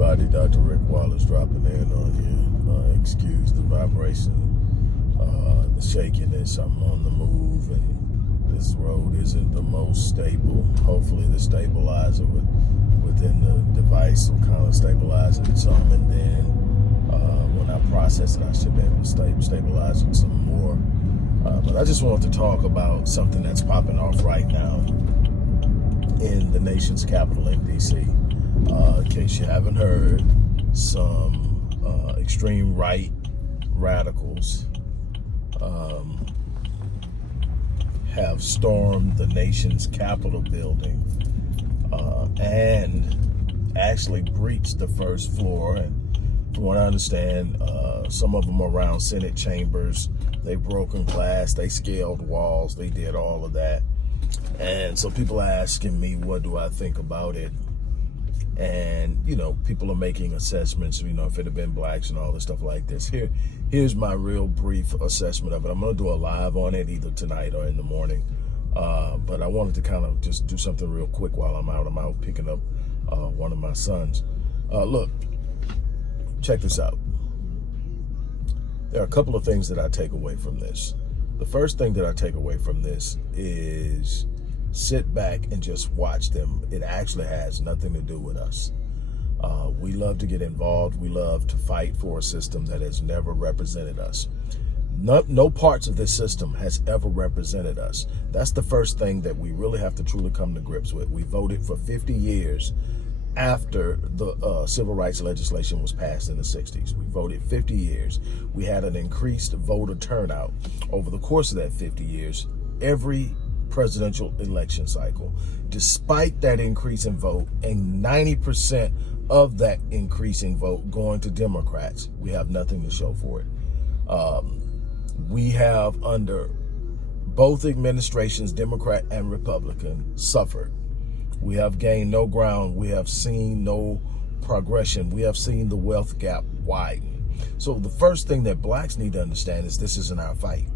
everybody, Dr. Rick Wallace dropping in on you. Excuse the vibration, the shakiness. I'm on the move, and this road isn't the most stable. Hopefully the stabilizer within the device will kind of stabilize it some, and then when I process it, I should be able to stabilize it some more. But I just wanted to talk about something that's popping off right now in the nation's capital in D.C. In case you haven't heard, some extreme right radicals have stormed the nation's Capitol building and actually breached the first floor. And from what I understand, some of them around Senate chambers. They broken glass, they scaled walls, they did all of that. And so people are asking me, what do I think about it? And, people are making assessments, if it had been blacks and all this stuff like this. Here's my real brief assessment of it. I'm going to do a live on it either tonight or in the morning. But I wanted to kind of just do something real quick while I'm out. I'm out picking up one of my sons. Look, check this out. There are a couple of things that I take away from this. The first thing that I take away from this is sit back and just watch them. It actually has nothing to do with us. We love to get involved. We love to fight for a system that has never represented us. No parts of this system has ever represented us. That's the first thing that we really have to truly come to grips with. We voted for 50 years after the civil rights legislation was passed in the 60s. We voted 50 years. We had an increased voter turnout over the course of that 50 years, every presidential election cycle. Despite that increase in vote and 90% of that increasing vote going to Democrats, we have nothing to show for it. We have, under both administrations, Democrat and Republican, suffered. We have gained no ground. We have seen no progression. We have seen the wealth gap widen. So the first thing that blacks need to understand is this isn't our fight.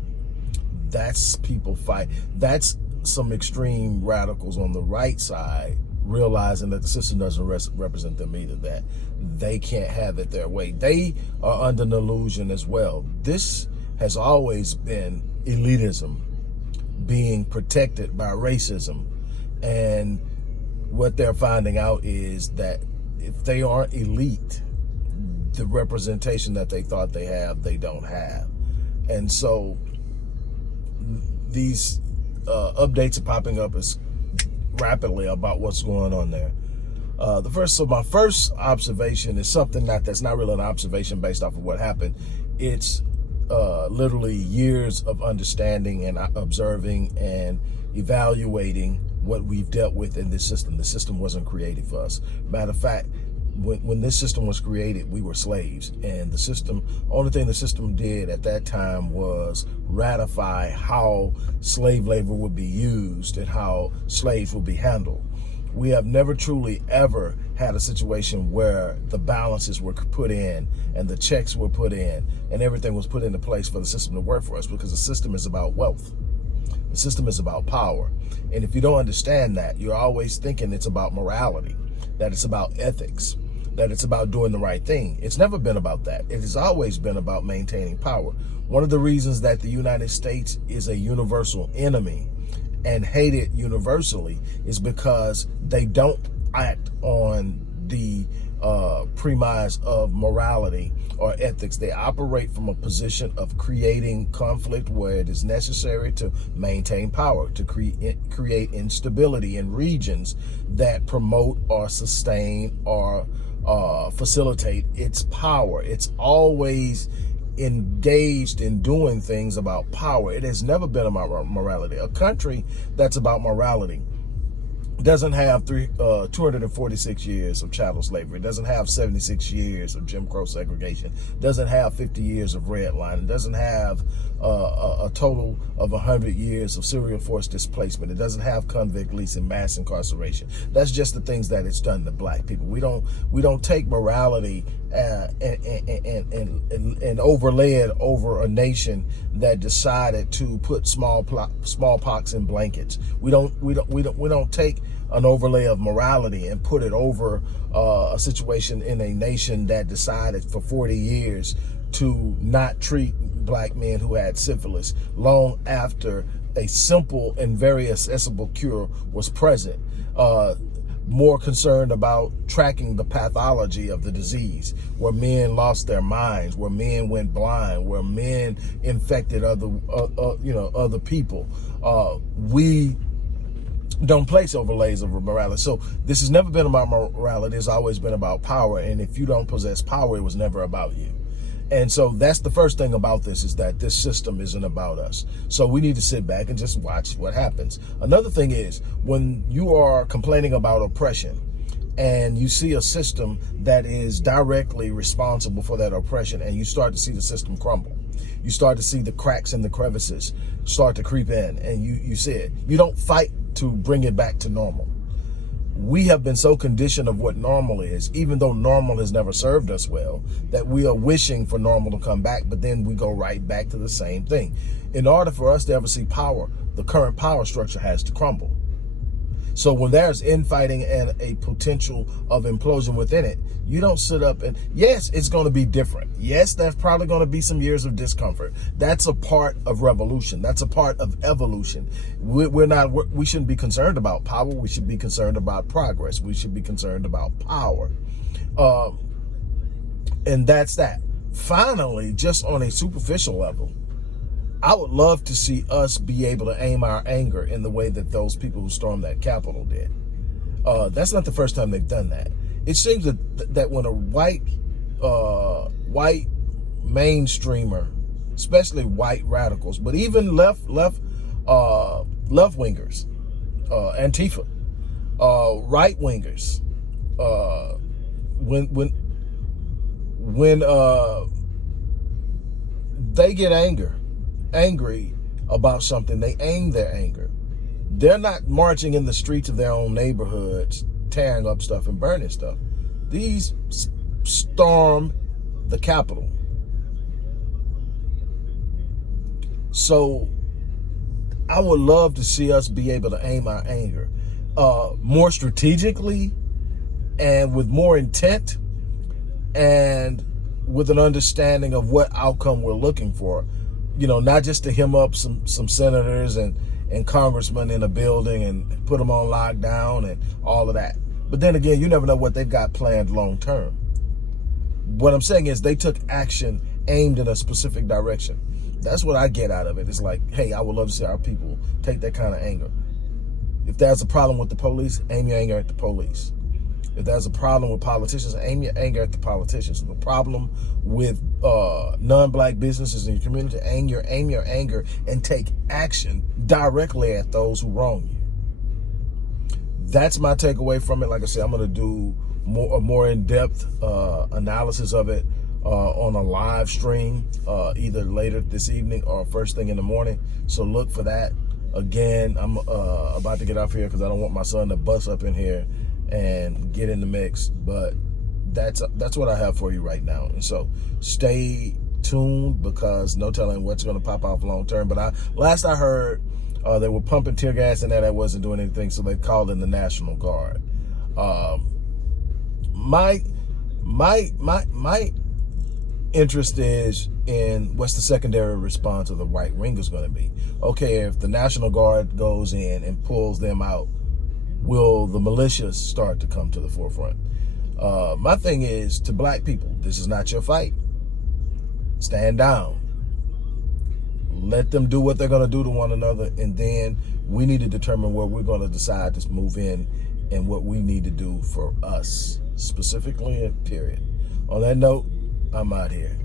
That's people fight. That's some extreme radicals on the right side realizing that the system doesn't represent them either, that they can't have it their way. They are under an illusion as well. This has always been elitism being protected by racism. And what they're finding out is that if they aren't elite, the representation that they thought they have, they don't have. And so these updates are popping up as rapidly about what's going on there. My first observation is something that's not really an observation based off of what happened. It's literally years of understanding and observing and evaluating what we've dealt with in this system. The system wasn't created for us. Matter of fact, when this system was created, we were slaves, and only thing the system did at that time was ratify how slave labor would be used and how slaves would be handled. We have never truly ever had a situation where the balances were put in and the checks were put in and everything was put into place for the system to work for us, because the system is about wealth. The system is about power. And if you don't understand that, you're always thinking it's about morality, that it's about ethics, that it's about doing the right thing. It's never been about that. It has always been about maintaining power. One of the reasons that the United States is a universal enemy and hated universally is because they don't act on the premise of morality or ethics. They operate from a position of creating conflict where it is necessary to maintain power, to create instability in regions that promote or sustain or facilitate its power. It's always engaged in doing things about power. It has never been about morality. A country that's about morality doesn't have 246 years of chattel slavery, doesn't have 76 years of Jim Crow segregation, doesn't have 50 years of redlining, doesn't have a total of 100 years of serial forced displacement. It doesn't have convict lease and mass incarceration. That's just the things that it's done to black people. We don't take morality and overlay it over a nation that decided to put smallpox in blankets. We don't take an overlay of morality and put it over a situation in a nation that decided for 40 years to not treat black men who had syphilis long after a simple and very accessible cure was present. More concerned about tracking the pathology of the disease, where men lost their minds, where men went blind, where men infected other people. We don't place overlays of morality. So this has never been about morality. It's always been about power. And if you don't possess power, it was never about you. And so that's the first thing about this, is that this system isn't about us. So we need to sit back and just watch what happens. Another thing is, when you are complaining about oppression and you see a system that is directly responsible for that oppression, and you start to see the system crumble, you start to see the cracks and the crevices start to creep in, and you see it, you don't fight to bring it back to normal. We have been so conditioned of what normal is, even though normal has never served us well, that we are wishing for normal to come back, but then we go right back to the same thing. In order for us to ever see power, the current power structure has to crumble. So when there's infighting and a potential of implosion within it, you don't sit up and, yes, it's going to be different. Yes, there's probably going to be some years of discomfort. That's a part of revolution. That's a part of evolution. We shouldn't be concerned about power. We should be concerned about progress. We should be concerned about power. And that's that. Finally, just on a superficial level, I would love to see us be able to aim our anger in the way that those people who stormed that Capitol did. That's not the first time they've done that. It seems that when a white mainstreamer, especially white radicals, but even left wingers, Antifa, right wingers, when they get angry about something, they aim their anger. They're not marching in the streets of their own neighborhoods, tearing up stuff and burning stuff. These storm the Capitol. So I would love to see us be able to aim our anger more strategically and with more intent and with an understanding of what outcome we're looking for. You know, not just to hem up some senators and congressmen in a building and put them on lockdown and all of that. But then again, you never know what they've got planned long term. What I'm saying is they took action aimed in a specific direction. That's what I get out of it. It's like, hey, I would love to see our people take that kind of anger. If there's a problem with the police, aim your anger at the police. If there's a problem with politicians, aim your anger at the politicians. If the problem with non-black businesses in your community, aim your anger and take action directly at those who wrong you. That's my takeaway from it. Like I said, I'm going to do a more in-depth analysis of it on a live stream either later this evening or first thing in the morning. So look for that. Again, I'm about to get off here because I don't want my son to bust up in here and get in the mix, but that's what I have for you right now. And so stay tuned, because no telling what's going to pop off long term. But last I heard, they were pumping tear gas in there that wasn't doing anything, so they called in the National Guard. My interest is in what's the secondary response of the right wing is going to be. Okay, if the National Guard goes in and pulls them out, will the militias start to come to the forefront? My thing is, to black people, this is not your fight. Stand down. Let them do what they're going to do to one another, and then we need to determine where we're going to decide to move in and what we need to do for us, specifically, period. On that note, I'm out here.